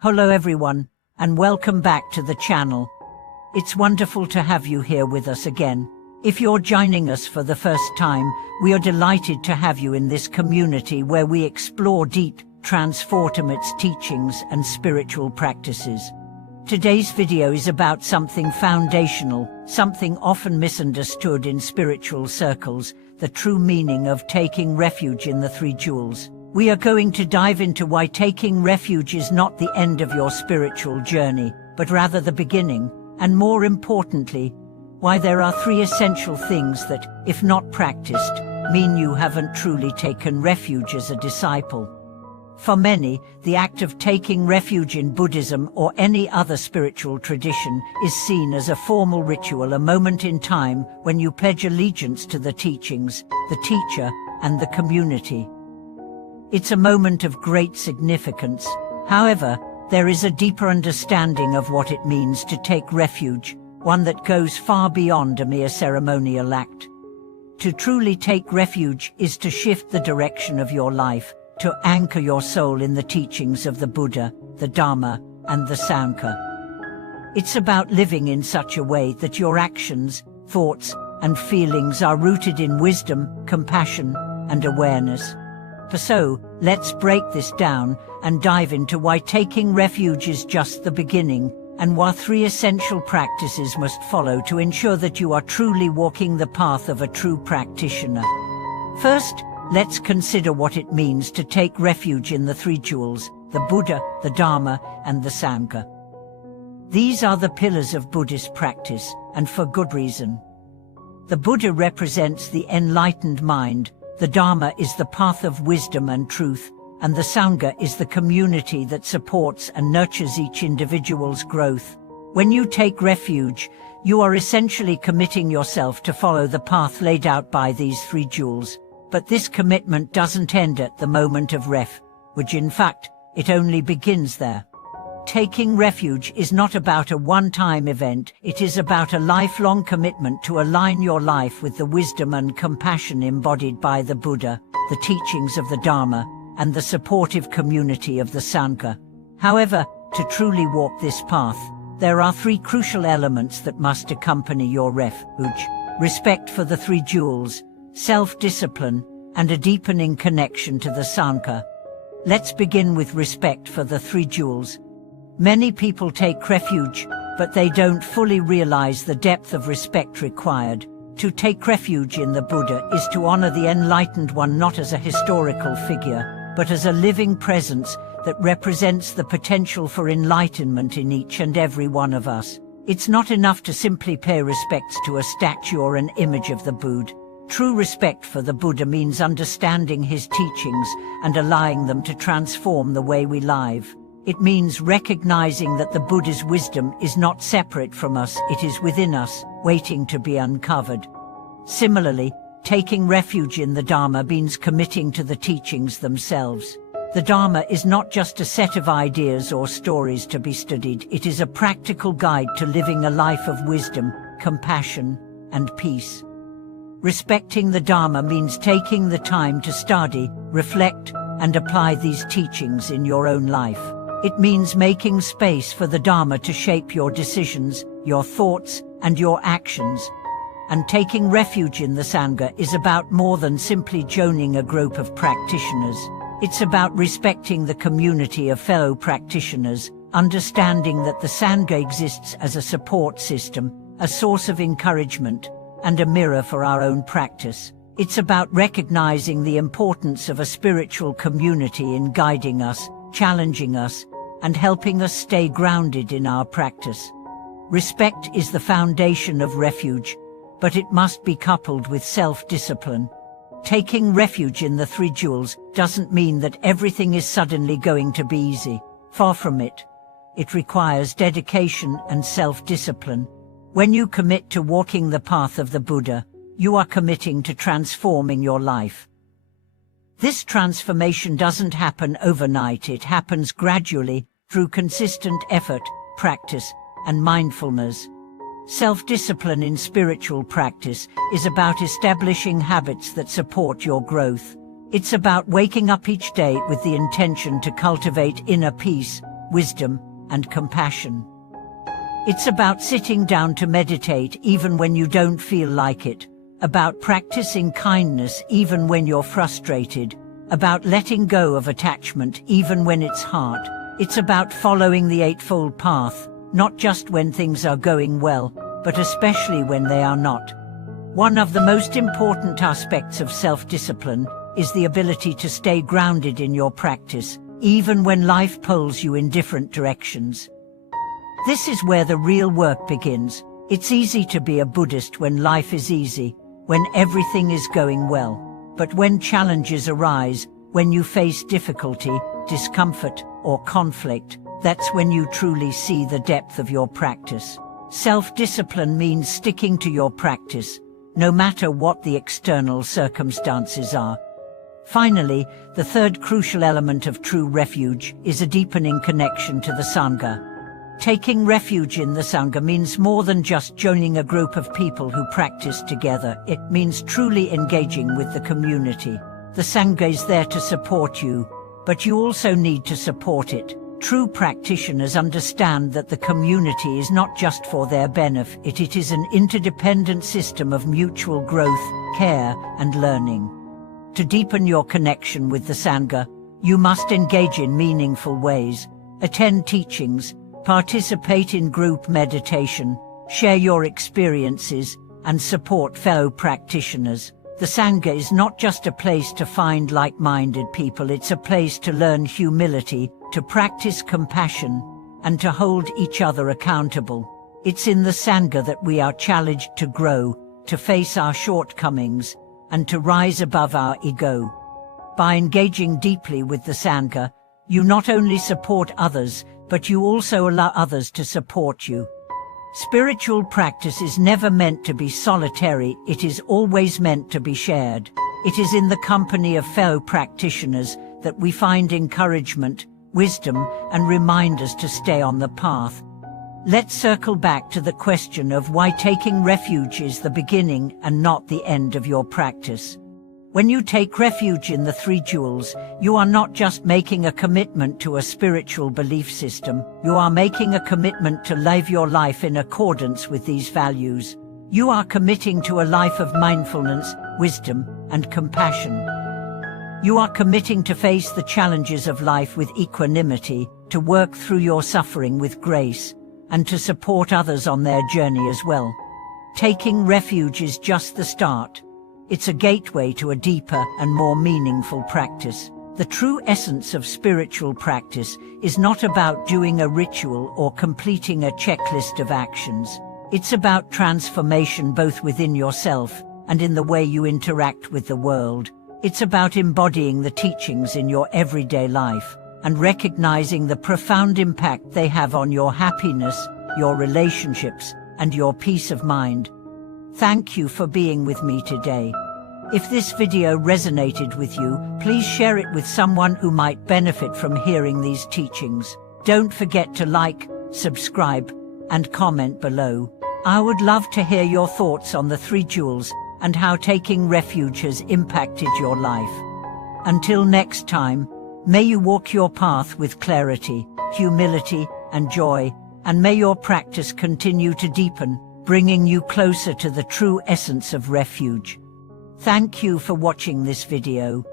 Hello everyone, and welcome back to the channel. It's wonderful to have you here with us again. If you're joining us for the first time, we are delighted to have you in this community where we explore deep, transformative teachings and spiritual practices. Today's video is about something foundational, something often misunderstood in spiritual circles, the true meaning of taking refuge in the three jewels. We are going to dive into why taking refuge is not the end of your spiritual journey, but rather the beginning, and more importantly, why there are three essential things that, if not practiced, mean you haven't truly taken refuge as a disciple. For many, the act of taking refuge in Buddhism or any other spiritual tradition is seen as a formal ritual, a moment in time when you pledge allegiance to the teachings, the teacher, and the community. It's a moment of great significance. However, there is a deeper understanding of what it means to take refuge, one that goes far beyond a mere ceremonial act. To truly take refuge is to shift the direction of your life, to anchor your soul in the teachings of the Buddha, the Dharma, and the Sangha. It's about living in such a way that your actions, thoughts, and feelings are rooted in wisdom, compassion, and awareness. So, let's break this down and dive into why taking refuge is just the beginning, and why three essential practices must follow to ensure that you are truly walking the path of a true practitioner. First, let's consider what it means to take refuge in the three jewels, the Buddha, the Dharma, and the Sangha. These are the pillars of Buddhist practice, and for good reason. The Buddha represents the enlightened mind, the Dharma is the path of wisdom and truth, and the Sangha is the community that supports and nurtures each individual's growth. When you take refuge, you are essentially committing yourself to follow the path laid out by these three jewels. But this commitment doesn't end at the moment of refuge. In fact, it only begins there. Taking refuge is not about a one-time event, it is about a lifelong commitment to align your life with the wisdom and compassion embodied by the Buddha, the teachings of the Dharma, and the supportive community of the Sangha. However, to truly walk this path, there are three crucial elements that must accompany your refuge: respect for the three jewels, self-discipline, and a deepening connection to the Sangha. Let's begin with respect for the three jewels. Many people take refuge, but they don't fully realize the depth of respect required. To take refuge in the Buddha is to honor the enlightened one not as a historical figure, but as a living presence that represents the potential for enlightenment in each and every one of us. It's not enough to simply pay respects to a statue or an image of the Buddha. True respect for the Buddha means understanding his teachings and allowing them to transform the way we live. It means recognizing that the Buddha's wisdom is not separate from us, it is within us, waiting to be uncovered. Similarly, taking refuge in the Dharma means committing to the teachings themselves. The Dharma is not just a set of ideas or stories to be studied, it is a practical guide to living a life of wisdom, compassion, and peace. Respecting the Dharma means taking the time to study, reflect, and apply these teachings in your own life. It means making space for the Dharma to shape your decisions, your thoughts, and your actions. And taking refuge in the Sangha is about more than simply joining a group of practitioners. It's about respecting the community of fellow practitioners, understanding that the Sangha exists as a support system, a source of encouragement, and a mirror for our own practice. It's about recognizing the importance of a spiritual community in guiding us, challenging us, and helping us stay grounded in our practice. Respect is the foundation of refuge, but it must be coupled with self-discipline. Taking refuge in the three jewels doesn't mean that everything is suddenly going to be easy. Far from it. It requires dedication and self-discipline. When you commit to walking the path of the Buddha, you are committing to transforming your life. This transformation doesn't happen overnight, it happens gradually, through consistent effort, practice, and mindfulness. Self-discipline in spiritual practice is about establishing habits that support your growth. It's about waking up each day with the intention to cultivate inner peace, wisdom, and compassion. It's about sitting down to meditate even when you don't feel like it, about practicing kindness even when you're frustrated, about letting go of attachment even when it's hard. It's about following the Eightfold Path, not just when things are going well, but especially when they are not. One of the most important aspects of self-discipline is the ability to stay grounded in your practice, even when life pulls you in different directions. This is where the real work begins. It's easy to be a Buddhist when life is easy, when everything is going well. But when challenges arise, when you face difficulty, discomfort, or conflict, that's when you truly see the depth of your practice. Self-discipline means sticking to your practice, no matter what the external circumstances are. Finally, the third crucial element of true refuge is a deepening connection to the Sangha. Taking refuge in the Sangha means more than just joining a group of people who practice together. It means truly engaging with the community. The Sangha is there to support you, but you also need to support it. True practitioners understand that the community is not just for their benefit, it is an interdependent system of mutual growth, care, and learning. To deepen your connection with the Sangha, you must engage in meaningful ways, attend teachings, participate in group meditation, share your experiences, and support fellow practitioners. The Sangha is not just a place to find like-minded people, it's a place to learn humility, to practice compassion, and to hold each other accountable. It's in the Sangha that we are challenged to grow, to face our shortcomings, and to rise above our ego. By engaging deeply with the Sangha, you not only support others, but you also allow others to support you. Spiritual practice is never meant to be solitary, it is always meant to be shared. It is in the company of fellow practitioners that we find encouragement, wisdom, and reminders to stay on the path. Let's circle back to the question of why taking refuge is the beginning and not the end of your practice. When you take refuge in the Three Jewels, you are not just making a commitment to a spiritual belief system, you are making a commitment to live your life in accordance with these values. You are committing to a life of mindfulness, wisdom, and compassion. You are committing to face the challenges of life with equanimity, to work through your suffering with grace, and to support others on their journey as well. Taking refuge is just the start. It's a gateway to a deeper and more meaningful practice. The true essence of spiritual practice is not about doing a ritual or completing a checklist of actions. It's about transformation both within yourself and in the way you interact with the world. It's about embodying the teachings in your everyday life and recognizing the profound impact they have on your happiness, your relationships, and your peace of mind. Thank you for being with me today. If this video resonated with you, please share it with someone who might benefit from hearing these teachings. Don't forget to like, subscribe, and comment below. I would love to hear your thoughts on the Three Jewels and how taking refuge has impacted your life. Until next time, may you walk your path with clarity, humility, and joy, and may your practice continue to deepen, bringing you closer to the true essence of refuge. Thank you for watching this video.